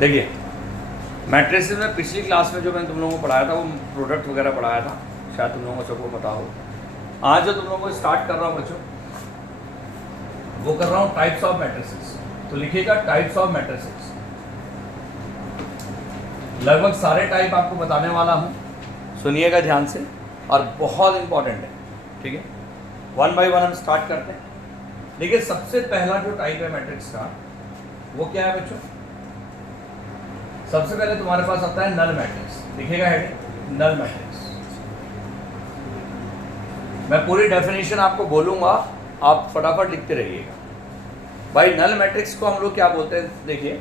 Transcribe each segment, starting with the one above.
देखिए मैट्रिसेस में पिछली क्लास में जो मैंने तुम लोगों को पढ़ाया था वो प्रोडक्ट वगैरह पढ़ाया था, शायद तुम लोगों को सबको पता हो। आज जो तुम लोगों को स्टार्ट कर रहा हूँ बच्चों, वो कर रहा हूँ टाइप्स ऑफ मैट्रिसेस। तो लिखिएगा टाइप्स ऑफ मैट्रिसेस। लगभग सारे टाइप आपको बताने वाला हूँ, सुनिएगा ध्यान से और बहुत इंपॉर्टेंट है, ठीक है। वन बाय वन हम स्टार्ट करते हैं। देखिए सबसे पहला जो टाइप है मैट्रिक्स का वो क्या है बच्चों? सबसे पहले तुम्हारे पास आता है नल मैट्रिक्स। लिखिएगा हेडिंग नल मैट्रिक्स। मैं पूरी डेफिनेशन आपको बोलूंगा, आप फटाफट लिखते रहिएगा। भाई नल मैट्रिक्स को हम लोग क्या बोलते हैं? देखिए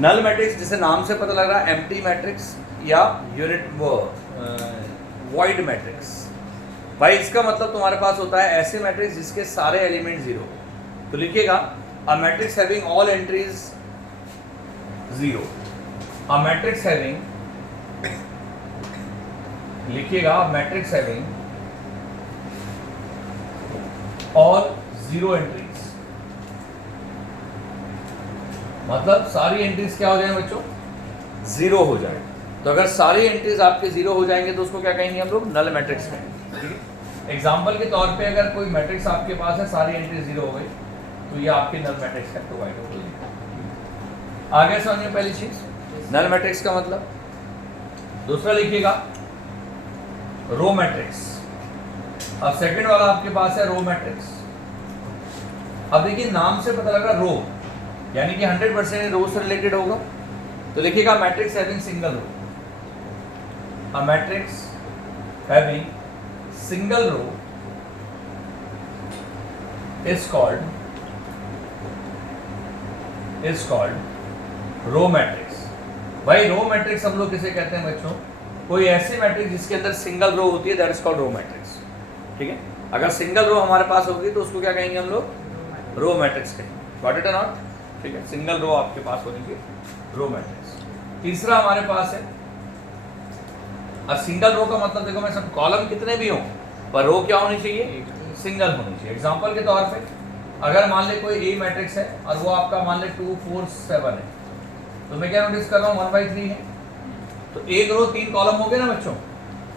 नल मैट्रिक्स जैसे नाम से पता लग रहा है एम्प्टी मैट्रिक्स या यूनिट वॉइड मैट्रिक्स। भाई इसका मतलब तुम्हारे पास होता है ऐसे मैट्रिक्स जिसके सारे एलिमेंट जीरो। तो लिखिएगा a matrix having all entries zero. A matrix having, लिखिएगा matrix having all zero entries, मतलब सारी एंट्रीज क्या हो जाए बच्चों? जीरो हो जाए। तो अगर सारी एंट्रीज आपके जीरो हो जाएंगे तो उसको क्या कहेंगे हम लोग? नल मैट्रिक्स कहेंगे, ठीक है। एग्जाम्पल के तौर पे अगर कोई मैट्रिक्स आपके पास है, सारी एंट्रीज जीरो हो गई, तो ये आपकी नल मैट्रिक्स है, प्रोवाइड हो गई। आगे समझिए पहली चीज नल मैट्रिक्स का मतलब। दूसरा लिखिएगा रो मैट्रिक्स। अब सेकंड वाला आपके पास है रो मैट्रिक्स। अब देखिए नाम से पता लगा रो, यानी कि 100% रो से रिलेटेड होगा। तो लिखिएगा matrix having single row. A matrix having single row is called row matrix. भाई रो मैट्रिक्स हम लोग किसे कहते हैं बच्चों? कोई ऐसी मैट्रिक्स जिसके अंदर सिंगल रो होती है, that is called row matrix, ठीक है। अगर सिंगल रो हमारे पास होगी तो उसको क्या कहेंगे हम लोग? रो मैट्रिक्स कहेंगे। गॉट इट और नॉट? ठीक है, सिंगल रो आपके पास होने की रो मैट्रिक्स। तीसरा हमारे पास है सिंगल रो का मतलब देखो मैं सब कॉलम कितने भी हों पर रो क्या होनी चाहिए? सिंगल होनी चाहिए। एग्जांपल के तौर पे अगर मान ले कोई ए मैट्रिक्स है और वो आपका मान ले 2 4 7 है, तो मैं क्या नोटिस कर रहा हूँ 1/3 है। तो एक रो 3 कॉलम हो गए ना बच्चों।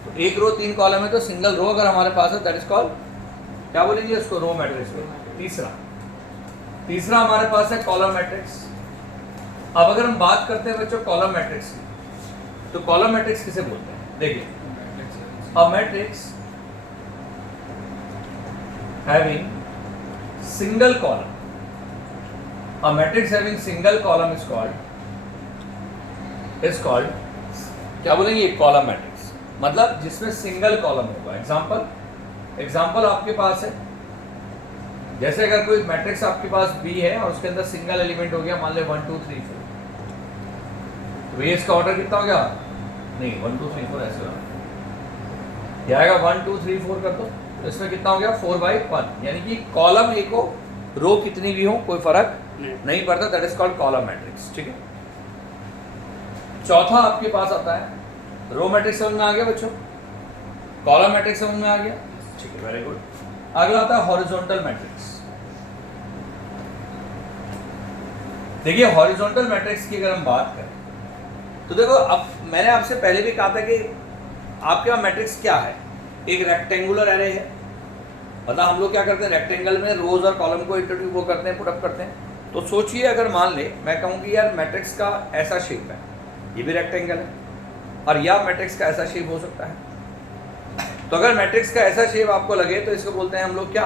तो एक रो 3 कॉलम है तो सिंगल रो अगर हमारे पास है दैट इज कॉल्ड, क्या बोलेंगे उसको? Row matrix. तीसरा हमारे पास है कॉलम मैट्रिक्स। अब अगर हम बात करते हैं बच्चों कॉलम मैट्रिक्स की, तो कॉलम मैट्रिक्स किसे बोलते हैं? देखिए अ matrix having single column, a matrix having single column is called क्या बोलेंगे? Column matrix. मतलब जिसमें सिंगल कॉलम होगा। एग्जांपल आपके पास है, जैसे अगर कोई मैट्रिक्स आपके पास बी है और उसके अंदर सिंगल एलिमेंट हो गया, मान ले 1 2 3 4, तो ये इसका ऑर्डर कितना हो गया? नहीं 1 2 3 4 ऐसे होगा, क्या आएगा? 1 2 3 4 कर दो, तो इसमें कितना हो गया? 4/1, यानी कि कॉलम ए को रो कितनी भी हो कोई फर्क नहीं पड़ता, that is called column matrix, ठीक है। चौथा आपके पास आता है रो मैट्रिक्स। समझ में आ गया बच्चों? कॉलम मैट्रिक्स समझ में आ गया, ठीक है, वेरी गुड। अगला आता है हॉरिजॉन्टल मैट्रिक्स। देखिए हॉरिजॉन्टल मैट्रिक्स की अगर हम बात करें तो देखो, अब मैंने आपसे पहले भी कहा था कि आपके पास मैट्रिक्स क्या है? एक रेक्टेंगुलर एरे है। मतलब हम लोग क्या करते हैं, रेक्टेंगल में रोज और कॉलम को इंट्रोड्यूस वो करते हैं, पुटअप करते हैं। तो सोचिए अगर मान ले मैं कहूँ कि यार मैट्रिक्स का ऐसा शेप है, ये भी रेक्टेंगल है, और या मैट्रिक्स का ऐसा शेप हो सकता है। तो अगर मैट्रिक्स का ऐसा शेप आपको लगे तो इसको बोलते हैं हम लोग क्या?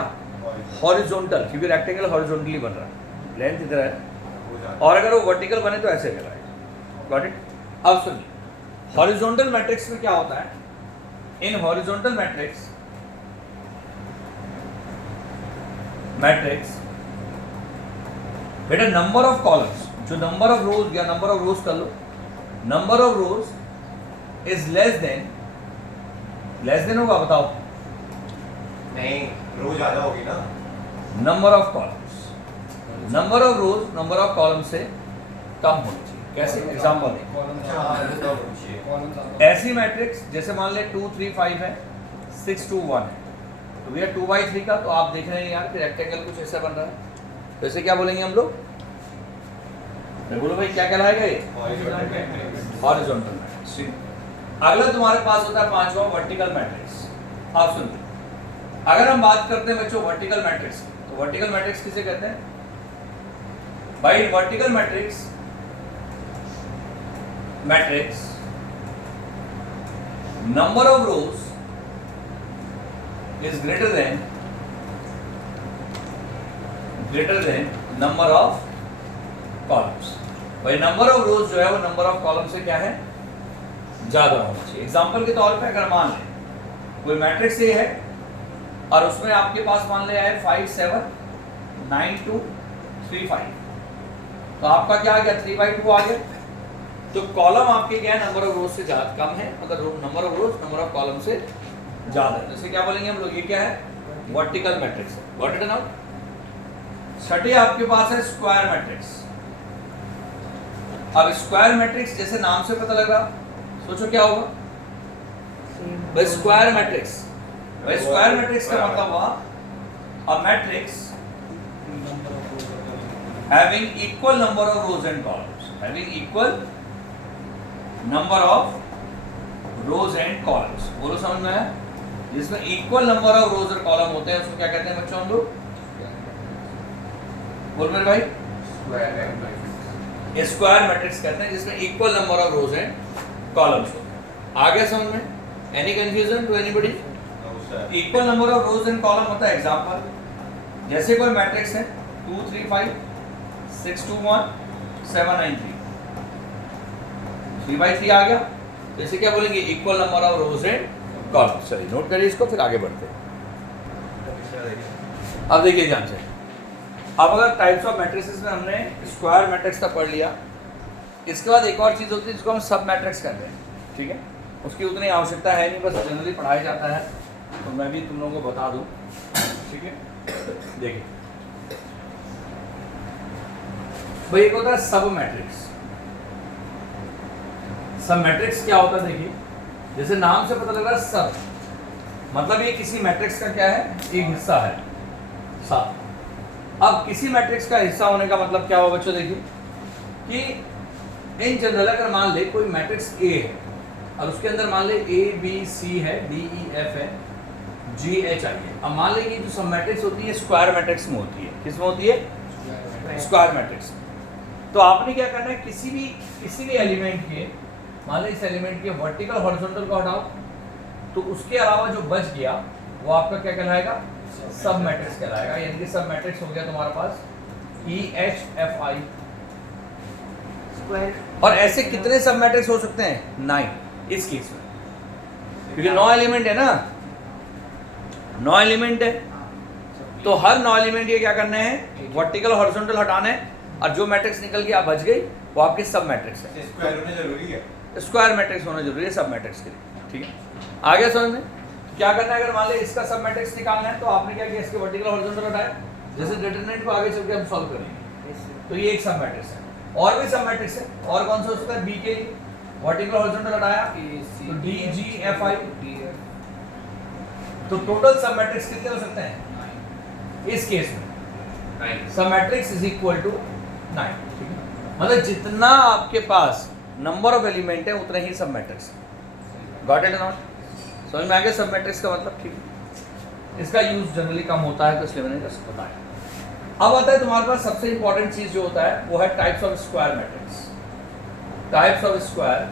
हॉरिजॉन्टल, क्योंकि रेक्टेंगल हॉरिजॉन्टली बन रहा है, लेंथ इधर है, और अगर वो वर्टिकल बने तो ऐसे बन रहा है। Got it? अब सुनिए हॉरिजॉन्टल मैट्रिक्स में क्या होता है। इन हॉरिजॉन्टल मैट्रिक्स बेटा नंबर ऑफ कॉलम्स, जो नंबर ऑफ रोज या नंबर ऑफ रोज कर लो, number of rows is less than होगा, बताओ? नहीं, रो ज्यादा होगी ना। Number of columns, number of rows number of column से कम होनी चाहिए। कैसे? एग्जांपल ऐसी मैट्रिक्स जैसे मान ले 2 3 5 है, 6 2 1 है, तो भैया 2/3 का, तो आप देख रहे हैं यार कि रेक्टेंगल कुछ ऐसा बन रहा है, तो इसे क्या बोलेंगे हम लोग? तो बोलो भाई क्या कहलाएगा ये? Horizontal matrix. अगला तुम्हारे पास होता है पांचवा वर्टिकल मैट्रिक्स। आप सुनिए, अगर हम बात करते हैं बच्चों वर्टिकल मैट्रिक्स, तो वर्टिकल मैट्रिक्स किसे कहते हैं भाई? Vertical matrix number of rose is greater than number of columns। भाई नंबर ऑफ रोज जो है वो नंबर ऑफ कॉलम से क्या है? ज्यादा होना चाहिए। एग्जांपल के तौर पे अगर मान लें कोई मैट्रिक्स ए है और उसमें आपके पास मान लिया है 5 7 9 2 3 5, तो आपका क्या आ गया? 3/2 आ गया। तो कॉलम आपके क्या है? नंबर ऑफ रोज से ज्यादा कम है, मतलब number of rows number of column से ज्यादा है। जैसे क्या बोलेंगे हम लोग? ये क्या है? Vertical matrix. Got it now? छठे आपके पास है स्क्वायर मैट्रिक्स। अब स्क्वायर मैट्रिक्स जैसे नाम से पता लग रहा, सोचो क्या होगा भाई? Square matrix. भाई स्क्वायर मैट्रिक्स का मतलब हुआ a matrix having equal number of rows and columns, having equal number of rows and columns। बोलो समझ में आया? जिसमें इक्वल नंबर ऑफ रोज और कॉलम होते हैं उसको क्या कहते हैं बच्चों हम लोग? बोल मेरे भाई? स्क्वायर मैट्रिक्स कहते हैं, जिसमें equal number of rows and columns होते हैं। आगे समझ में? Any confusion to anybody? Equal number of rows and column होता है। एग्जांपल जैसे कोई मैट्रिक्स है 2 3 5 6 2 1 7 9 3, 3/3 आ गया। जैसे क्या बोलेंगे? Equal number of rows and column. चलिए नोट करिए इसको, फिर आगे बढ़ते हैं। अब देखिए ध्यान से, अब अगर टाइप्स ऑफ मैट्रिसेस में हमने स्क्वायर मैट्रिक्स का पढ़ लिया, इसके बाद एक और चीज़ होती है जिसको हम सब मैट्रिक्स कहते हैं। ठीक है, उसकी उतनी आवश्यकता है नहीं, बस जनरली पढ़ाया जाता है, तो मैं भी तुम लोगों को बता दूं। ठीक है, देखिए भाई एक होता है सब मैट्रिक्स। सब मैट्रिक्स क्या होता है? देखिए जैसे नाम से पता लग रहा है सब, मतलब ये किसी मैट्रिक्स का क्या है? एक हिस्सा है, सब। अब किसी मैट्रिक्स का हिस्सा होने का मतलब क्या होगा बच्चों? देखिए कि इन जनरल अगर मान ले कोई मैट्रिक्स ए है और उसके अंदर मान ले ए बी सी है, डी ई एफ है, जी एच आई है। अब मान ले कि जो सब मैट्रिक्स होती है स्क्वायर मैट्रिक्स में होती है। किस में होती है? Square matrix. तो आपने क्या करना है? किसी भी एलिमेंट के, मान लो इस एलिमेंट के वर्टिकल हॉरिजॉन्टल को हटाओ, तो उसके अलावा जो बच गया वो आपका क्या कहलाएगा? सब मैट्रिक्स कहलाएगा। यानी कि सब मैट्रिक्स हो गया तुम्हारे पास E H F I square. और ऐसे कितने सब मैट्रिक्स हो सकते हैं? 9 इस केस में, क्योंकि 9 एलिमेंट है ना, 9 एलिमेंट है, तो हर 9 एलिमेंट ये क्या करने हैं? वर्टिकल हॉरिजॉन्टल हटाने हैं, और जो मैट्रिक्स निकल गया बच गई वो आपकी सब मैट्रिक्स है। स्क्वायर होना जरूरी है, स्क्वायर मैट्रिक्स होना जरूरी है सब मैट्रिक्स के लिए। ठीक है, आगे समझ में क्या करना है? अगर मान ले इसका सब मैट्रिक्स निकालना है, तो आपने क्या किया? इसके वर्टिकल हॉरिजॉन्टल हटाए। जैसे डिटरमिनेंट को आगे चल के हम सॉल्व करेंगे, तो ये एक सब मैट्रिक्स है। और भी सब मैट्रिक्स है, और कौन सा हो सकता है? बी के लिए वर्टिकल हॉरिजॉन्टल हटाया तो डी जी एफ आई, तो टोटल सब मैट्रिक्स कितने हो सकते हैं इस केस में? सब मैट्रिक्स इज इक्वल टू 9। ठीक है, मतलब जितना आपके पास नंबर ऑफ एलिमेंट है उतने ही सब मैट्रिक्स। Got it not? समझ में आ गया सब मैट्रिक्स का मतलब? ठीक है, इसका यूज जनरली कम होता है, तो इसलिए मैंने जस्ट बताया। अब आता है तुम्हारे पास सबसे इंपॉर्टेंट चीज जो होता है वो है types of square matrix. Types of square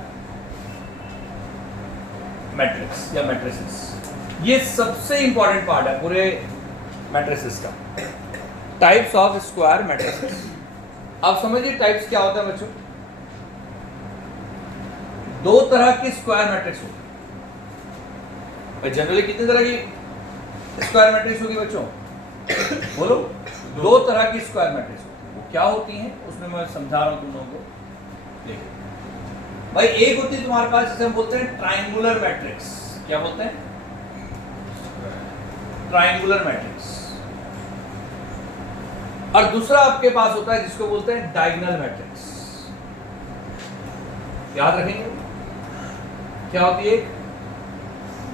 matrix या मैट्रिसेस, ये सबसे इंपॉर्टेंट पार्ट है पूरे मैट्रिसेस का। Types of square matrices. अब समझिए टाइप्स क्या होता है बच्चों? दो तरह की स्क्वायर मैट्रिक्स होती है। जनरली कितनी तरह की स्क्वायर मैट्रिक्स होगी बच्चों? बोलो। दो तरह की स्क्वायर मैट्रिक्स होती है। वो क्या होती हैं उसमें मैं समझा रहा हूं तुम लोगों को। देखिए भाई, एक होती है तुम्हारे पास जिसे हम बोलते हैं ट्रायंगुलर मैट्रिक्स। क्या बोलते हैं? Triangular matrix. और दूसरा आपके पास होता है जिसको बोलते हैं डायगोनल मैट्रिक्स। याद रखेंगे क्या होती है?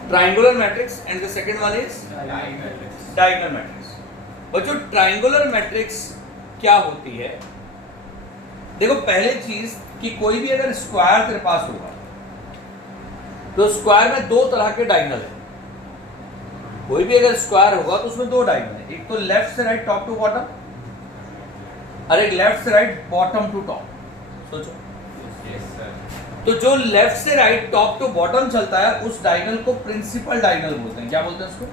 Triangular matrix and the second one is diagonal matrix. बच्चों ट्रायंगुलर मैट्रिक्स क्या होती है? देखो पहले चीज कि कोई भी अगर स्क्वायर तेरे पास होगा तो स्क्वायर में दो तरह के डायगोनल है। कोई भी अगर स्क्वायर होगा तो उसमें दो डायगोनल है, एक तो लेफ्ट से राइट टॉप टू बॉटम और एक लेफ्ट से राइट बॉटम टू टॉप। सोचो, तो जो लेफ्ट से राइट टॉप टू बॉटम चलता है उस डायगोनल को प्रिंसिपल डायगोनल बोलते हैं। क्या बोलते हैं उसको?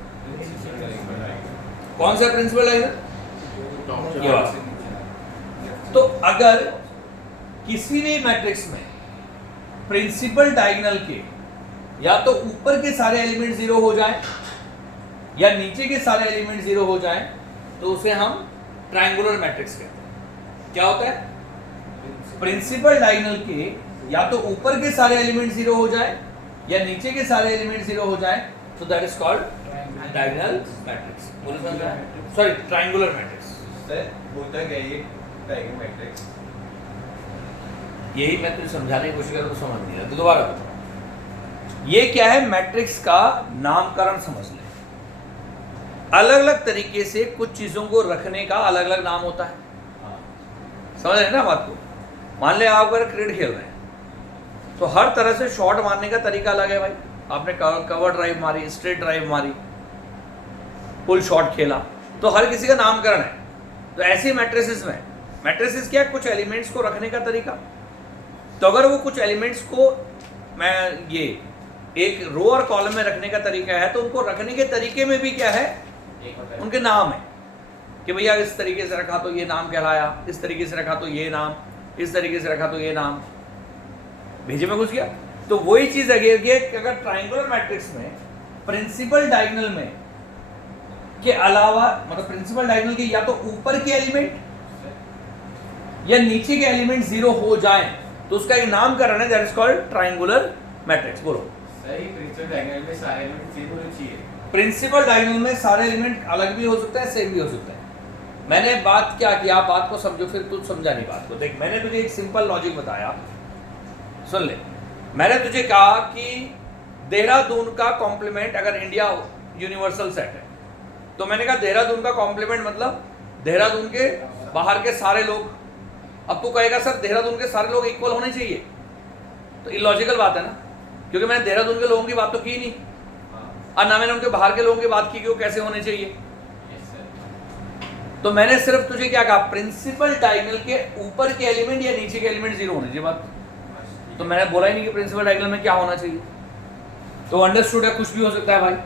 कौन सा प्रिंसिपल डायगोनल? ये वाला। तो अगर किसी भी मैट्रिक्स में प्रिंसिपल डायगोनल के या तो ऊपर के सारे एलिमेंट जीरो हो जाएं या नीचे के सारे एलिमेंट जीरो हो जाएं तो उसे हम ट्रायंगुलर मैट्रिक्स कहते हैं। क्या होता है? प्रिंसिपल डायगोनल के या तो ऊपर के सारे एलिमेंट जीरो हो जाए या नीचे के सारे एलिमेंट जीरो हो जाए तो that is called diagonal matrix. बोलो समझ रहा है? Sorry, triangular matrix. सर होता क्या ये डायगोनल मैट्रिक्स? यही मैं तुझे समझाने की कोशिश कर रहा हूं तो समझ नहीं रहा, तो दोबारा ये क्या है? मैट्रिक्स का नामकरण समझ ले। अलग अलग तरीके से कुछ चीजों को रखने का अलग अलग नाम होता है। समझ रहे ना बात को? मान ले आप अगर क्रिकेट खेल रहे हैं तो हर तरह से शॉट मारने का तरीका अलग है भाई। आपने कवर ड्राइव मारी, स्ट्रेट ड्राइव मारी, पुल शॉट खेला, तो हर किसी का नामकरण है। तो ऐसे मैट्रिसेस में, मैट्रिसेस क्या? कुछ एलिमेंट्स को रखने का तरीका। तो अगर वो कुछ एलिमेंट्स को मैं ये एक रो और कॉलम में रखने का तरीका है तो उनको रखने के तरीके में भी क्या है? उनके नाम है कि भैया इस तरीके से रखा तो ये नाम कहलाया, इस तरीके से रखा तो ये नाम, इस तरीके से रखा तो ये नाम। भेजे में घुस गया? तो वही चीज है कि अगर ट्रायंगुलर मैट्रिक्स में प्रिंसिपल डायगोनल में के अलावा, मतलब प्रिंसिपल डायगोनल के या तो ऊपर के एलिमेंट या नीचे के एलिमेंट जीरो हो जाएं तो उसका एक नामकरण है, that is called triangular matrix. बोलो सही। प्रिंसिपल डायगोनल में सारे एलिमेंट सेम होने चाहिए। प्रिंसिपल डायगोनल में सारे एलिमेंट अलग भी हो सकता है, सेम भी हो सकता है। मैंने बात क्या किया, आप बात को समझो, फिर तू समझा नहीं बात को। देख, मैंने तुझे एक सिंपल लॉजिक बताया, सुन ले। मैंने तुझे कहा कि देहरादून का कॉम्प्लीमेंट अगर इंडिया यूनिवर्सल सेट है तो मैंने कहा देहरादून का कॉम्प्लीमेंट मतलब देहरादून के बाहर के सारे लोग। अब तू कहेगा सर देहरादून के सारे लोग इक्वल होने चाहिए, तो इलॉजिकल बात है ना, क्योंकि मैंने देहरादून के लोगों की बात तो की नहीं और ना मैंने उनके बाहर के लोगों की बात की कि वो कैसे होने चाहिए। तो मैंने सिर्फ तुझे क्या कहा? प्रिंसिपल डायगोनल के ऊपर के एलिमेंट या नीचे के एलिमेंट जीरो होने चाहिए। बात तो मैंने बोला ही नहीं कि प्रिंसिपल डायगोनल में क्या होना चाहिए। तो अंडरस्टूड है, कुछ भी हो सकता है भाई।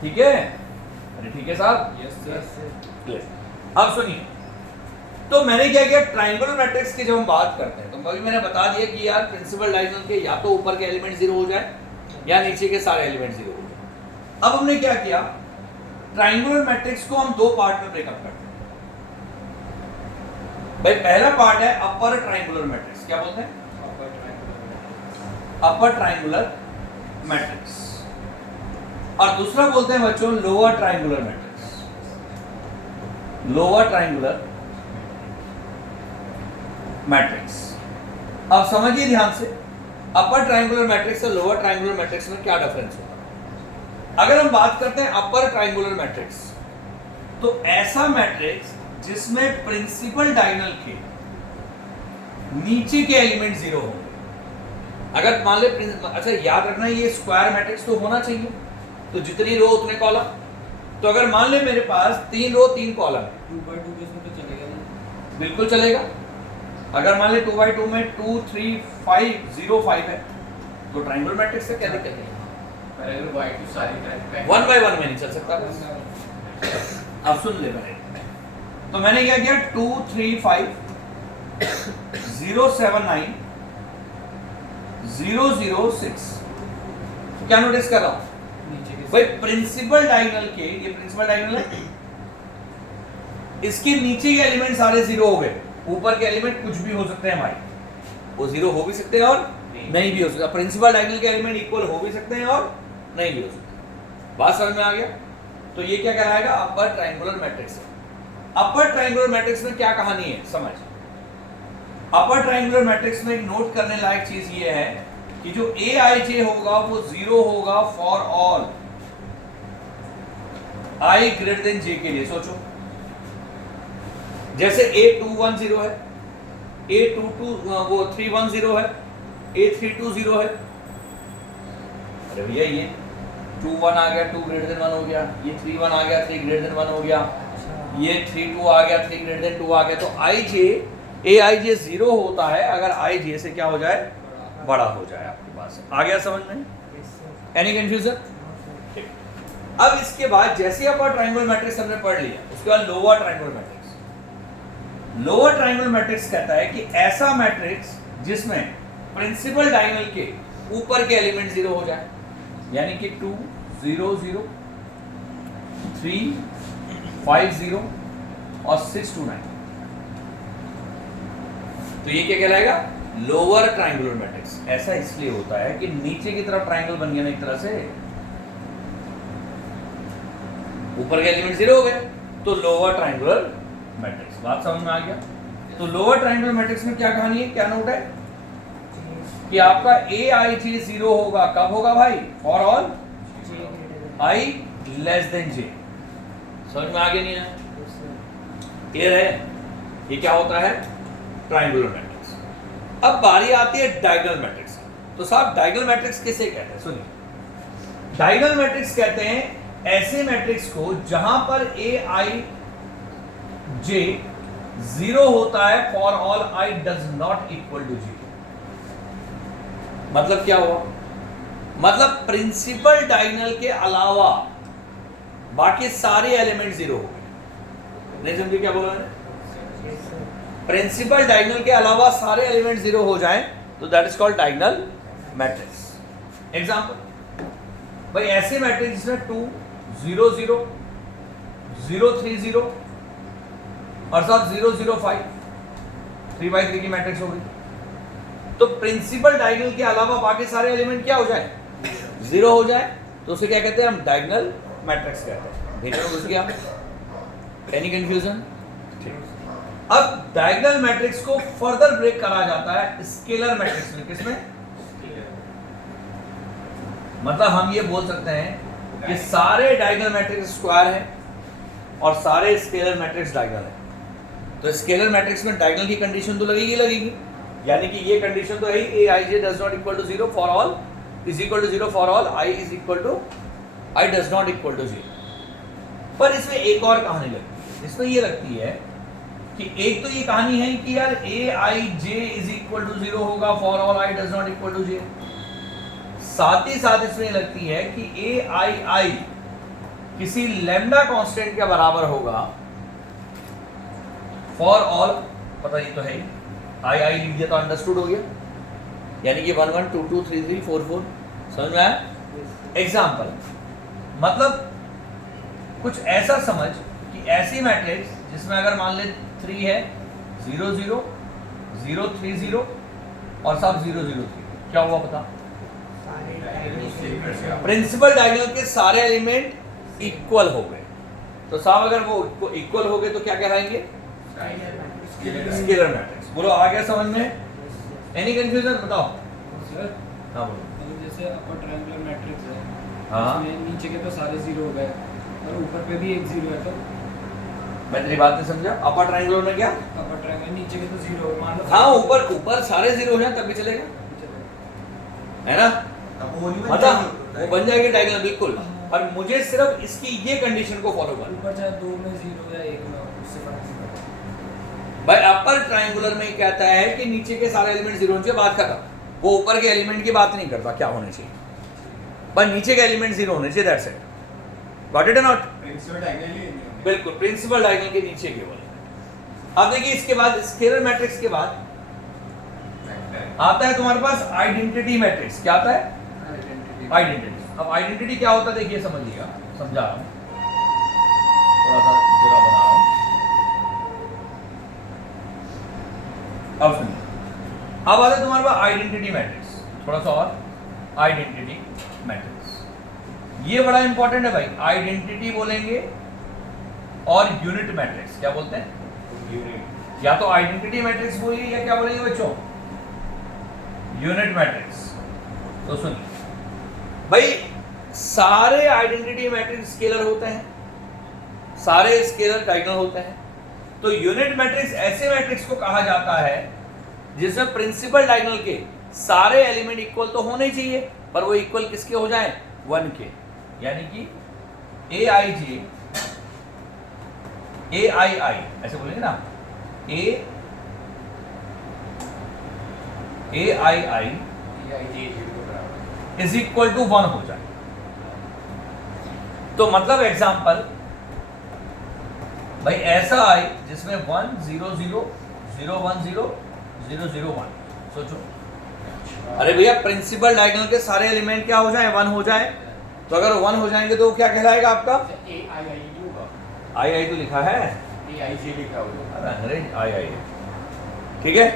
ठीक है? अरे ठीक है साहब। Yes sir. अब सुनिए, तो मैंने क्या किया? ट्रायंगुलर मैट्रिक्स की जब हम बात करते हैं तो अभी मैंने बता दिया कि यार प्रिंसिपल डायगोनल के या तो ऊपर के एलिमेंट जीरो हो जाए या नीचे के सारे एलिमेंट जीरो हो जाए। अब हमने क्या किया? ट्रायंगुलर मैट्रिक्स को हम दो पार्ट में ब्रेकअप करते हैं। भाई पहला पार्ट है अपर ट्रायंगुलर मैट्रिक्स। क्या बोलते हैं? Upper triangular matrix. और दूसरा बोलते हैं बच्चों lower triangular matrix. Lower triangular matrix. अब समझिए ध्यान से, अपर ट्रायंगुलर मैट्रिक्स और लोअर ट्रायंगुलर मैट्रिक्स में क्या डिफरेंस होता है। अगर हम बात करते हैं अपर ट्रायंगुलर मैट्रिक्स, तो ऐसा मैट्रिक्स जिसमें प्रिंसिपल डायगोनल के नीचे के एलिमेंट जीरो होंगे। अगर मान ले, अच्छा याद रखना ये स्क्वायर मैट्रिक्स तो होना चाहिए, तो जितनी रो उतने कॉलम। तो अगर मान ले मेरे पास 3 रो 3 कॉलम है, 2x2 में तो चलेगा नहीं? बिल्कुल चलेगा। अगर मान ले 2x2 में 2 3 5 0 5 है तो ट्रायंगुलर मैट्रिक्स से क्या दिक्कत है? पर अगर y2 सारी ट्रायंगल 1 by 1 में नहीं चल सकता। अब सुन ले मैंने, तो मैंने क्या किया? 2 3 5 0 7 9 0 0 6। क्या नोटिस कर रहा हूं नीचे के भाई? प्रिंसिपल डायगोनल के, ये प्रिंसिपल डायगोनल है, इसके नीचे के एलिमेंट सारे जीरो हो गए, ऊपर के एलिमेंट कुछ भी हो सकते हैं भाई। वो जीरो हो भी सकते हैं और नहीं भी हो सकता। प्रिंसिपल डायगोनल के एलिमेंट इक्वल हो भी सकते हैं और नहीं भी हो सकते। बात समझ में आ गया? तो ये क्या कहलाएगा? Upper triangular matrix. Upper triangular matrix में क्या कहानी है समझ। अपर ट्रायंगुलर मैट्रिक्स में एक नोट करने लायक चीज ये है कि जो Aij होगा वो जीरो होगा for all i greater than j के लिए। सोचो, जैसे A210 है, A22 वो 310 है, A320 है। अरे भैया ये 21 आ गया, 2 ग्रेटर देन 1 हो गया, ये 31 आ गया, 3 ग्रेटर देन 1 हो गया, ये 32 आ गया, 3 ग्रेटर देन 2 आ गया। तो aij 0 होता है अगर ij से क्या हो जाए, बड़ा हो जाए। आपके पास आ गया समझ में? Any confusion? अब इसके बाद जैसे अपर ट्रायंगुलर मैट्रिक्स हमने पढ़ लिया, उसके बाद lower triangular matrix. Lower triangular matrix कहता है कि ऐसा मैट्रिक्स जिसमें प्रिंसिपल डायगोनल के ऊपर के एलिमेंट 0 हो जाए, यानी कि 2 0 0 3 5 0 और 6 2 9। तो ये क्या कहलाएगा? Lower triangular matrix. ऐसा इसलिए होता है कि नीचे की तरफ ट्रायंगल बन गया ना एक तरह से, ऊपर के एलिमेंट 0 हो गए, तो लोअर ट्रायंगुलर मैट्रिक्स। बात समझ में आ गया? तो लोअर ट्रायंगुलर मैट्रिक्स में क्या कहानी है, क्या नोट है कि आपका aij 0 होगा। कब होगा भाई? For all i less than j। समझ में आ गया नहीं है? क्लियर है? ये क्या होता है? Triangular matrix. अब बारी आती है डायगोनल मैट्रिक्स। तो साहब डायगोनल मैट्रिक्स किसे कहते हैं? सुनिए, डायगोनल मैट्रिक्स कहते हैं ऐसे मैट्रिक्स को जहां पर aij 0 होता है for all i does not equal to 0। मतलब क्या हुआ? मतलब प्रिंसिपल डायगोनल के अलावा बाकी सारे एलिमेंट 0 हो गए। नहीं समझे क्या बोला मैंने? प्रिंसिपल डायगोनल के अलावा सारे एलिमेंट 0 हो जाएं तो that is called diagonal matrix. Example भाई ऐसे मैट्रिक्स जिसमें 2 0 0 0 3 0 और साथ 0 0 5 3 by 3 की मैट्रिक्स हो गई। तो प्रिंसिपल डायगोनल के अलावा बाकी सारे एलिमेंट क्या हो जाए? 0 हो जाए, तो उसे क्या कहते हैं? हम डायगोनल मैट्रिक्स कहते हैं। देखो घुस गया? Any confusion? अब डायगोनल मैट्रिक्स को फर्दर ब्रेक करा जाता है स्केलर मैट्रिक्स में। किसमें? मतलब हम ये बोल सकते हैं कि सारे डायगोनल मैट्रिक्स स्क्वायर हैं और सारे स्केलर मैट्रिक्स डायगोनल हैं। तो स्केलर मैट्रिक्स में डायगोनल की कंडीशन तो लगेगी, यानी कि ये कंडीशन तो है ही aij does not equal to 0 for all is equal to 0 for all i is equal to i does not equal to 0। पर इसमें एक और कहानी लगती है। इसमें ये लगती है कि एक तो ये कहानी है कि यार aij इज इक्वल टू 0 होगा for all i does not equal to 0। साथ ही साथ इसमें लगती है कि aii किसी लैम्डा कांस्टेंट के बराबर होगा फॉर ऑल, पता ही तो है, आई लिख दिया तो अंडरस्टूड हो गया, यानी कि 1 1 2 2 3 3 4 4। समझ में आया? एग्जाम्पल मतलब कुछ ऐसा समझ कि ऐसी मैट्रिक्स जिसमें अगर मान ले 3 है 0 0 0 3 0 और सब 0 0 3, क्या हुआ पता? प्रिंसिपल डायगोनल के सारे एलिमेंट इक्वल हो गए। तो साहब अगर वो इक्वल हो गए तो क्या कहलाएंगे? Scalar matrix. बोलो आ गया समझ में? Any confusion? बताओ। सर हाँ बोलो। मतलब जैसे अपर ट्रायंगुलर मैट्रिक्स है, हाँ। उसमें नीचे के तो सारे 0 हो गए और ऊपर पे भी एक 0 है, तो मैं तेरी बात नहीं समझा। अपर ट्रायंगुलर में क्या? अपर ट्रायंगल नीचे के तो 0 मान लो। हाँ, ऊपर सारे 0 हो जाए तब भी चलेगा, है ना? मतलब वो बन जाएगी डायगोनल बिल्कुल। और मुझे सिर्फ इसकी ये कंडीशन को फॉलो करना। ऊपर चाहे 2 में 0 या 1 में हो, उससे फर्क नहीं पड़ता। भाई अपर ट्रायंगुलर में कहता है कि नीचे के सारे एलिमेंट 0 होने चाहिए, बात खत्म। वो ऊपर के एलिमेंट की बात नहीं करता क्या होने चाहिए, पर नीचे के एलिमेंट 0 होने चाहिए, दैट्स इट। गॉट इट और नॉट? प्रिंसिपल डायगोनल ही बिल्कुल, प्रिंसिपल डायगोनल के नीचे केवल। अब देखिए इसके बाद स्केलर मैट्रिक्स के बाद आता है तुम्हारे पास आइडेंटिटी मैट्रिक्स। क्या आता है? आइडेंटिटी। अब आइडेंटिटी क्या होता है देखिए, समझिएगा, समझा रहा हूं, थोड़ा सा जगह बना रहा हूं। अब सुनिए, अब आता है तुम्हारे पास आइडेंटिटी मैट्रिक्स। थोड़ा सा और, आइडेंटिटी मैट्रिक्स ये बड़ा इंपॉर्टेंट है भाई। आइडेंटिटी बोलेंगे और यूनिट मैट्रिक्स क्या बोलते हैं? यूनिट। या तो आइडेंटिटी मैट्रिक्स बोलिए या क्या बोलेंगे बच्चों? Unit matrix. तो सुनिए भाई, सारे आइडेंटिटी मैट्रिक्स स्केलर होते हैं, सारे स्केलर डायगोनल होते हैं। तो यूनिट मैट्रिक्स ऐसे मैट्रिक्स को कहा जाता है जिसमें प्रिंसिपल डायगोनल के सारे एलिमेंट इक्वल तो होने ही चाहिए, पर वो इक्वल किसके हो जाएं? 1 के, यानी कि AIJ AII ऐसे बोलेंगे ना, AII इज इक्वल टू 1 हो जाए। तो मतलब एग्जांपल भाई ऐसा आई जिसमें 1 0 0 0 1 0 0 0 1, सोचो अरे भैया प्रिंसिपल डायगोनल के सारे एलिमेंट क्या हो जाए? 1 हो जाए। तो अगर 1 हो जाएंगे तो क्या कहलाएगा आपका? आई तो लिखा है, अरे आई है, ठीक है।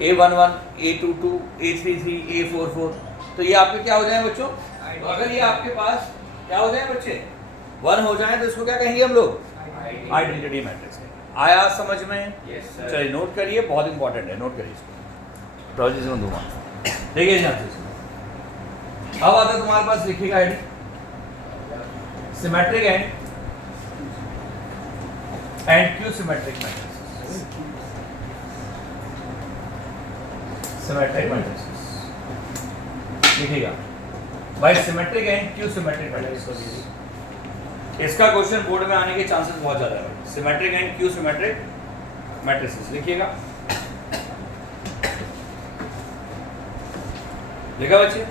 A11 A22 A33 A44, तो ये आपके क्या हो जाए बच्चों? तो अगर ये आपके पास क्या हो जाए बच्चे? 1 हो जाए तो इसको क्या कहेंगे हम लोग? Identity matrix. आया समझ में? चलिए नोट करिए, बहुत इंपॉर्टेंट है, नोट करिए इसको। प्रोजेक्ट में दूंगा, देखिए ध्यान से। अब आता है तुम्हारे पास, लिखिएगा head symmetric and Q symmetric matrix. Symmetric matrix लिखिएगा भाई, symmetric and Q symmetric matrix. इसका क्वेश्चन बोर्ड में आने के चांसेस बहुत ज्यादा है। Symmetric and Q symmetric matrices लिखिएगा, लिखा बच्चे?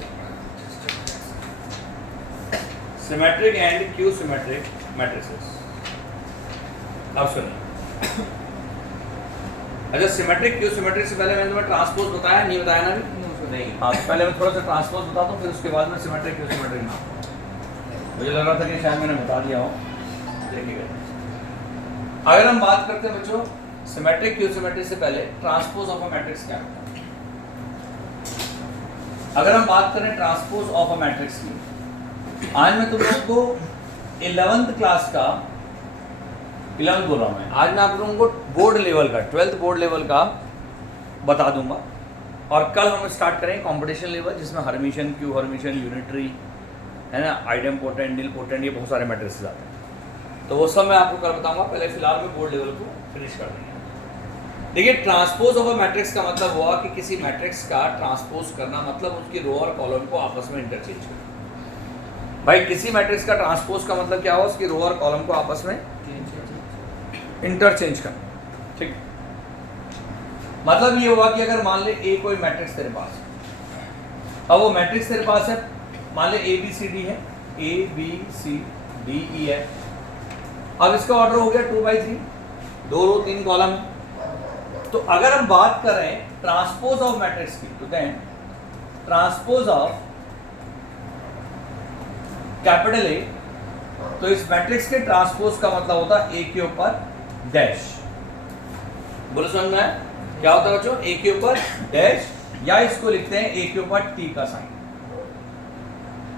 Symmetric and Q symmetric matrices. अब सुनिए, अच्छा सिमेट्रिक क्यू सिमेट्रिक से पहले मैंने तुम्हें ट्रांसपोज बताया, नहीं बताया ना? नहीं। हाँ, तो पहले मैं थोड़ा सा ट्रांसपोज बताता हूँ, फिर उसके बाद में सिमेट्रिक क्यू सिमेट्रिक नाम। मुझे लग रहा था कि शायद मैंने बता दिया हो, देखिएगा। अगर हम बात करते हैं बच्चों सिमेट्रिक क्यू सिमेट्रिक से पहले ट्रांसपोज ऑफ अ मैट्रिक्स क्या होता है? अगर हम बात करें ट्रांसपोज ऑफ अ मैट्रिक्स की, आज मैं तुम लोगों को 11th क्लास का, 11th बोल रहा हूँ मैं, आज मैं आप लोगों को बोर्ड लेवल का, 12th बोर्ड लेवल का बता दूंगा, और कल हम स्टार्ट करेंगे कंपटीशन लेवल, जिसमें हर्मिशन, क्यू हर्मिशन, यूनिटरी है ना, आइडम पोटेंट, नील पोटेंट, ये बहुत सारे मैट्रिक्स आते हैं। तो वो सब मैं आपको कल बताऊंगा, पहले फिलहाल में बोर्ड लेवल को फिनिश कर देंगे। देखिए ट्रांसपोज ऑफ अ मैट्रिक्स का मतलब हुआ कि किसी मैट्रिक्स का ट्रांसपोज करना, मतलब उसकी रो और कॉलम को आपस में इंटरचेंज करना। भाई किसी मैट्रिक्स का ट्रांसपोज का मतलब क्या हुआ? उसकी रो और कॉलम को आपस में इंटरचेंज करना, ठीक। मतलब ये हुआ कि अगर मान ले ए कोई मैट्रिक्स तेरे पास, अब वो मैट्रिक्स तेरे पास है, मान ले ए बी सी डी है, A B C D E है। अब इसका ऑर्डर हो गया 2/3, 2 रो 3 कॉलम है। तो अगर हम बात करें ट्रांसपोज ऑफ मैट्रिक्स की, तो then transpose of capital A, तो इस मैट्रिक्स के ट्रांसपोज का मतलब होता है ए के ऊपर डैश। बोलो समझ में आया? क्या होता है बच्चों? ए के ऊपर डैश, या इसको लिखते हैं ए के ऊपर टी का साइन।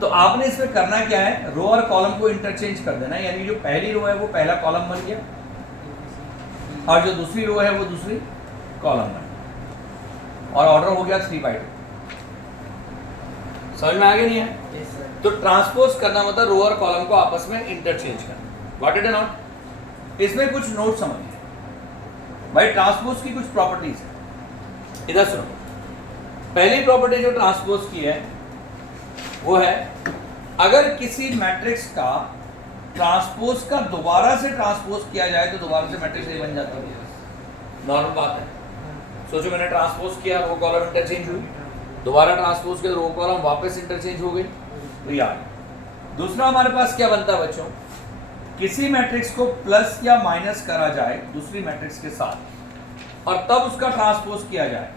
तो आपने इसमें करना क्या है? रो और कॉलम को इंटरचेंज कर देना, यानी जो पहली रो है वो पहला कॉलम बन गया, और जो दूसरी रो है वो दूसरी कॉलम बन, और ऑर्डर हो गया 3/2। समझ में आ गया नहीं है? तो ट्रांसपोज करना मतलब रो और कॉलम को आपस में इंटरचेंज करना। What it is not? इसमें कुछ नोट समझिए भाई, ट्रांसपोज की कुछ प्रॉपर्टीज है, इधर सुनो। पहली प्रॉपर्टी जो ट्रांसपोज की है वो है, अगर किसी मैट्रिक्स का ट्रांसपोज का दोबारा से ट्रांसपोज किया जाए तो दोबारा से मैट्रिक्स ए बन जाता है। नॉर्मल बात है। सोचो मैंने ट्रांसपोज किया, रो कॉलम इंटरचेंज हुई, दोबारा ट्रांसपोज किया, रो कॉलम वापस इंटरचेंज हो गई। तो यार दूसरा हमारे पास क्या बनता है बच्चों? किसी मैट्रिक्स को प्लस या माइनस करा जाए दूसरी मैट्रिक्स के साथ, और तब उसका ट्रांसपोज किया जाए,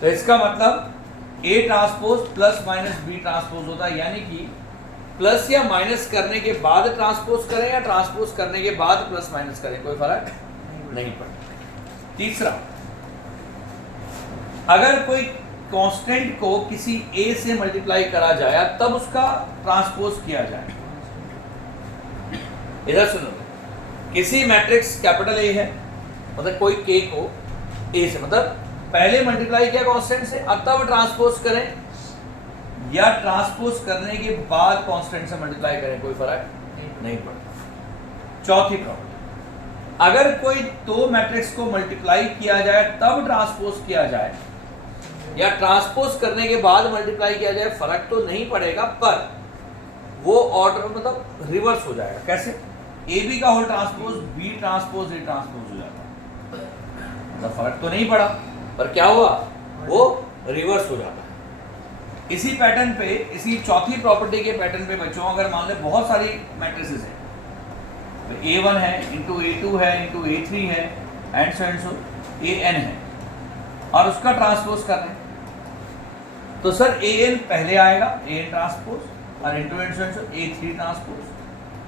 तो इसका मतलब A transpose plus minus B transpose होता है। यानी कि प्लस या माइनस करने के बाद ट्रांसपोज करें या ट्रांसपोज करने के बाद प्लस माइनस करें, कोई फर्क नहीं पड़ता। तीसरा, अगर कोई कांस्टेंट को किसी ए से मल्टीप्लाई करा जाए तब उसका ट्रांसपोज किया जाए। इधर सुनो, किसी मैट्रिक्स कैपिटल ए है, मतलब कोई के को ए से, मतलब पहले मल्टीप्लाई किया कांस्टेंट से और तब ट्रांसपोज करें, या ट्रांसपोज करने के बाद कांस्टेंट से मल्टीप्लाई करें, कोई फर्क नहीं पड़ता। चौथी प्रॉपर्टी, अगर कोई दो मैट्रिक्स को मल्टीप्लाई किया जाए तब ट्रांसपोज किया जाए या ट्रांसपोज करने के बाद मल्टीप्लाई किया जाए, फर्क तो नहीं पड़ेगा, पर वो ऑर्डर मतलब रिवर्स हो जाएगा। कैसे? ए बी का whole transpose B transpose A transpose हो जाता है, मतलब फर्क तो नहीं पड़ा, पर क्या हुआ, वो रिवर्स हो जाता है। इसी पैटर्न पे, इसी चौथी प्रॉपर्टी के पैटर्न पे बच्चों, अगर मान ले बहुत सारी मैट्रिसेस हैं, तो A1 है इंटू A2 है इंटू A3 है एंड सो AN है, और उसका ट्रांसपोज कर रहे हैं, तो सर AN पहले आएगा, AN ट्रांसपोज, और into and so A3 transpose,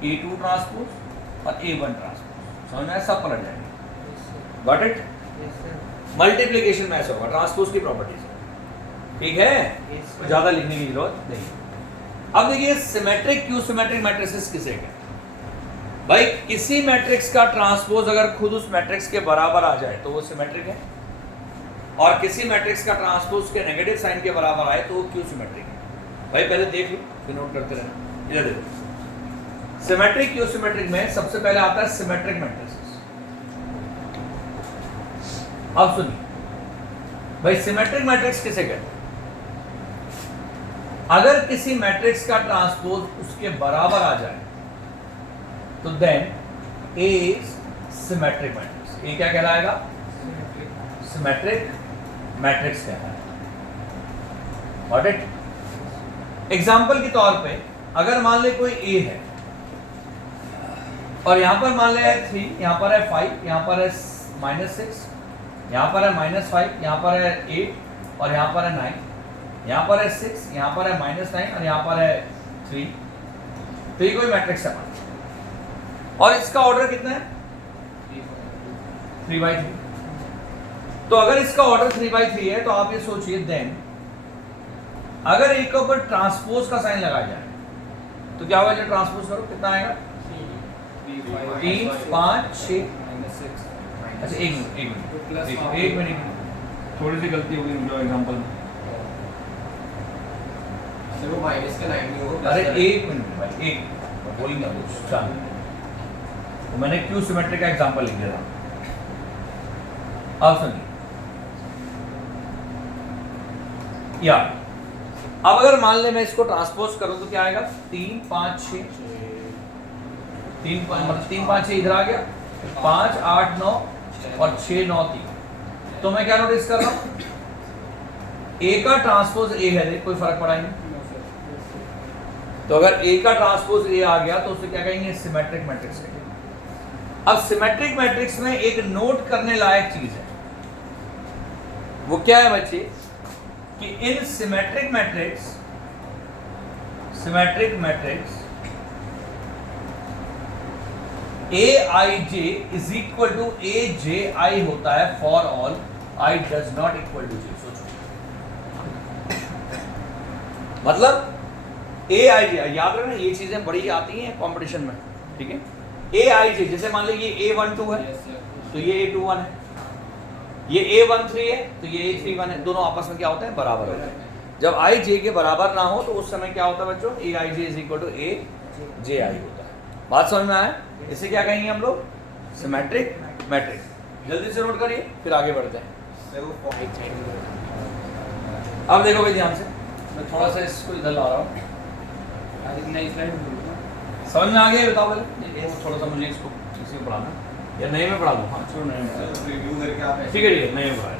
A2 transpose और A1 ट्रांसपोज। समझ में आया? सब पलट जाएंगे। Got it? मल्टीप्लिकेशन में ऐसा होगा, ट्रांसपोज की प्रॉपर्टीज। ठीक है, तो ज्यादा लिखने की जरूरत नहीं। अब देखिए सिमेट्रिक क्यू सिमेट्रिक मैट्रिसेस किसे कहते हैं? भाई किसी मैट्रिक्स का ट्रांसपोज अगर खुद उस मैट्रिक्स के बराबर आ जाए तो वो सिमेट्रिक है, और किसी मैट्रिक्स का ट्रांसपोज के नेगेटिव साइन के बराबर आए तो वो क्यू सिमेट्रिक है। भाई पहले देख लो, फिर नोट करते रहना। इधर देखो, सिमेट्रिक क्यू सिमेट्रिक में सबसे पहले आता है सिमेट्रिक मैट्रिसेस। अब सुनिए भाई, सिमेट्रिक मैट्रिक्स किसे कहते हैं? अगर किसी मैट्रिक्स का ट्रांसपोज उसके बराबर आ जाए तो then A is symmetric matrix. A क्या कहलाएगा? सिमेट्रिक मैट्रिक्स कहलाएगा। Got it? एग्जांपल के तौर पे अगर मान ले कोई ए है और यहां पर मान ले है 3, यहां पर है 5, यहां पर है -6, यहां पर है -5, यहां पर है 8 और यहां पर है 9, यहां पर है 6, यहां पर है -9 और यहां पर है 3, तो ये कोई मैट्रिक्स है और इसका ऑर्डर कितना है? 3/3। तो अगर इसका ऑर्डर 3/3 है तो आप ये सोचिए, देन अगर एक के ऊपर ट्रांसपोज का साइन लगाया जाए तो क्या होगा? जब ट्रांसपोज करो कितना आएगा? 3, 5, 6। अच्छा एक मिनट, थोड़ी सी गलती होगी मुझे एग्जांपल में। वो माइनस का 9 नहीं होगा। अरे एक मिनट भाई, एक बोलिंगा कुछ चल, तो मैंने क्यू सिमेट्रिक का एग्जांपल लिख दिया था। अब सुनिए, या अब अगर मान ले मैं इसको ट्रांसपोज करूं तो क्या आएगा? 3, 5, 6, 3, 5, 6 इधर आ गया, 5, 8, 9 और 6, 9, 3। तो मैं क्या नोटिस कर रहा हूं? ए का ट्रांसपोज ए है, देख कोई फर्क पड़ा नहीं। तो अगर ए का ट्रांसपोज ए आ गया तो उसे क्या कहेंगे? सिमेट्रिक मैट्रिक्स कहेंगे। अब सिमेट्रिक मैट्रिक्स में एक नोट करने लायक चीज है, वो क्या है बच्चे? कि in symmetric matrix Aij is equal to Aj होता है for all I does not equal to J। सोचो, मतलब Aij, याद रखना ये चीजें बड़ी आती हैं कंपटीशन में, ठीक है? Aij, जैसे मान लीजिए ये A12 है तो ये A21 है, ये A13 है तो ये A31 है, दोनों आपस में क्या होते हैं? बराबर होते हैं। जब I J के बराबर ना हो तो उस समय क्या होता है बच्चों? Aij is equal to Aj होता है। बात समझ में आया? इसे क्या कहेंगे हम लोग? Symmetric matrix. जल्दी से नोट करिए, फिर आगे बढ़ते हैं। अब देखो भाई ध्यान से, मैं थोड़ा सा इसको इधर ला रहा हूँ, समझ में आ गया? बताओ पहले, थोड़ा सा मुझे इसको किसी को पढ़ाना या नहीं मैं पढ़ा दूँ? हाँ चलो नहीं में रिव्यू करके आप ठीक है, नहीं में पढ़ाया,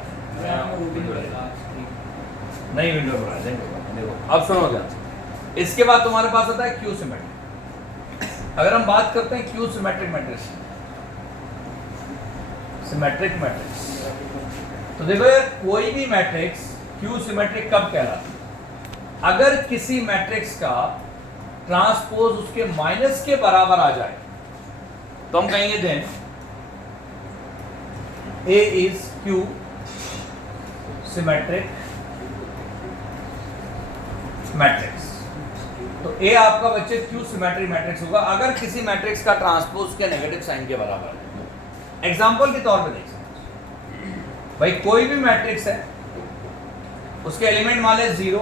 नहीं विंडो पढ़ाया। देखो अब सुनो ध्यान से, इसके बाद तुम्हारे पास आता है क्यू सिमेट्रिक। अगर हम बात करते हैं Q symmetric matrix, symmetric matrix, तो देखो यार कोई भी मैट्रिक्स क्यू सिमेट्रिक कब कहलाता है? अगर किसी मैट्रिक्स का ट्रांसपोज उसके माइनस के बराबर आ जाए तो हम कहेंगे then A is skew symmetric matrix. तो A आपका बच्चे क्यू सिमेट्रिक मैट्रिक्स होगा अगर किसी मैट्रिक्स का ट्रांसपोज के नेगेटिव साइन के बराबर है। एग्जांपल के तौर पे देख सकते भाई, कोई भी मैट्रिक्स है, उसके एलिमेंट मान ले 0,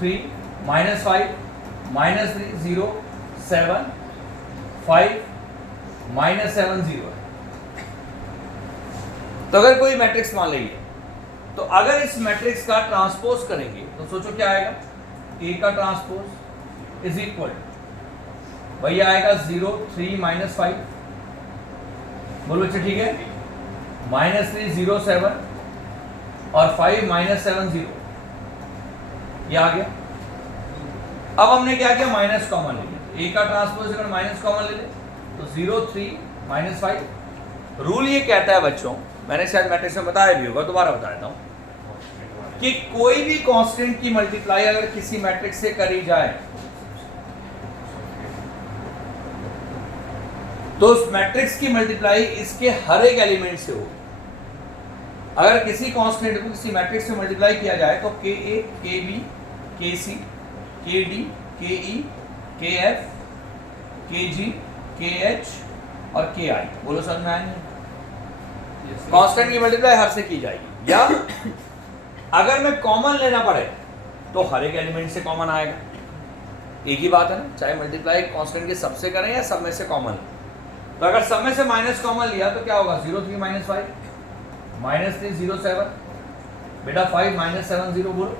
3, -5, -3, 0, 7, 5, -7, 0 है। तो अगर कोई मैट्रिक्स मान लीजिए, तो अगर इस मैट्रिक्स का ट्रांसपोज करेंगे तो सोचो क्या आएगा, ए का ट्रांसपोज इज इक्वल भैया आएगा 0 3 -5, बोलो बच्चे ठीक है, -3 0 7 और 5 -7 0, ये आ गया। अब हमने क्या किया, माइनस कॉमन ले लिया, ए का ट्रांसपोज अगर माइनस कॉमन ले ले तो 0 3 -5। रूल ये कहता है बच्चों, मैंने शायद मैट्रिक्स में बताया भी होगा, दोबारा बता देता हूं, कि कोई भी कांस्टेंट की मल्टीप्लाई अगर किसी मैट्रिक्स से करी जाए तो उस मैट्रिक्स की मल्टीप्लाई इसके हर एक एलिमेंट से हो। अगर किसी कांस्टेंट को किसी मैट्रिक्स से मल्टीप्लाई किया जाए तो के ए, के बी, के सी, के डी, के ई, के एफ, के जी, के एच और के आई, बोलो समझ में आया? कांस्टेंट की मल्टीप्लाई हर से की जाएगी, या अगर मैं कॉमन लेना पड़े तो हर एक एलिमेंट से कॉमन आएगा। एक ही बात है ना, चाहे मल्टीप्लाई कांस्टेंट के सबसे करें या सब में से कॉमन। तो अगर सब में से माइनस कॉमन लिया तो क्या होगा, 0 3 -5 -3 0 7, बेटा 5 -7 0, बोलो।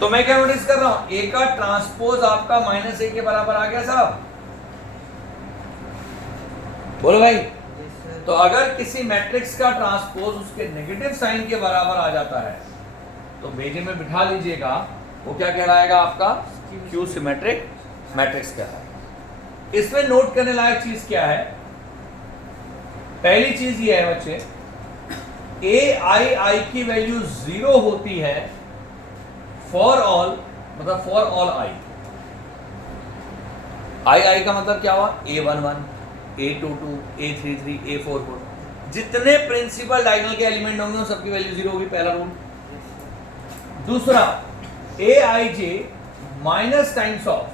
तो मैं क्या नोटिस कर रहा हूं, ए का ट्रांसपोज आपका -1 के बराबर आ गया साहब, बोलो भाई। तो अगर किसी मैट्रिक्स का ट्रांसपोज उसके नेगेटिव साइन के बराबर आ जाता है तो बेजे में बिठा लीजिएगा, वो क्या कहलाएगा आपका, क्यू सिमेट्रिक मैट्रिक्स कहलाएगा। इसमें नोट करने लायक चीज क्या है, पहली चीज ये है बच्चे, ए आई की वैल्यू 0 होती है फॉर ऑल, मतलब फॉर ऑल आई का मतलब क्या हुआ, A11 A22 A33 A44, जितने प्रिंसिपल डायगोनल के एलिमेंट होंगे उन सबकी वैल्यू 0 होगी, पहला रूल। दूसरा, Aij minus times of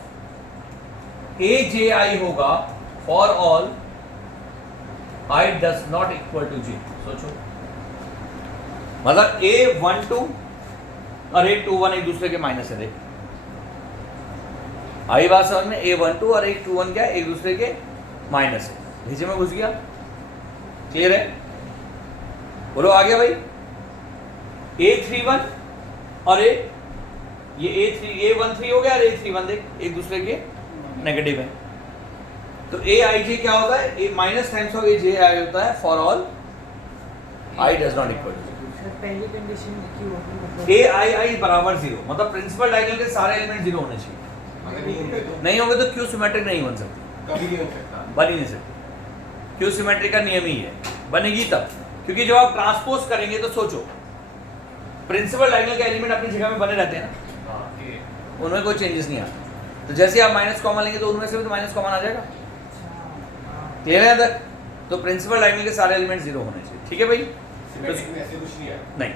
Aj होगा for all I does not equal to J। सोचो, मतलब A12 और A21 एक दूसरे के माइनस है, देख आई बात समझ में, A12 और A21 क्या है, एक दूसरे के माइनस है। नीचे में घुस गया, क्लियर है, बोलो आ गया भाई। A31 और ये A13 हो गया और A31 देख एक दूसरे के नेगेटिव है। तो Aij क्या होता है, A minus times of Aj होता है for all I does not equal to. पहली कंडीशन की होगी, मतलब Ai बराबर 0, मतलब प्रिंसिपल डायगोनल के सारे एलिमेंट 0 होने चाहिए। अगर नहीं होंगे तो नहीं होंगे तो क्यू सिमेट्रिक नहीं बन सकती, कभी नहीं हो सकता। बन ही नहीं सकती। क्यू सिमेट्रिक का नियम ही है, बनेगी तब, क्योंकि जब आप ट्रांसपोज करेंगे तो सोचो, प्रिंसिपल डायगोनल के एलिमेंट अपनी जगह में बने रहते हैं ना, हाँ, ये उनमें कोई चेंजेस नहीं आता। तो जैसे आप माइनस कॉमन लेंगे तो उनमें से भी तो माइनस कॉमन आ जाएगा, क्लियर है तक? तो प्रिंसिपल डायगोनल के सारे एलिमेंट 0 होने चाहिए, ठीक है भाई? सिमेट्रिक में ऐसे कुछ नहीं है। नहीं,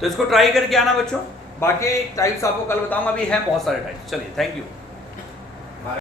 तो इसको ट्राई करके आना बच्चों, बाकी टाइप्स आपको कल बताऊंगा, अभी हैं बहुत सारे टाइप्स। चलिए, थैंक यू।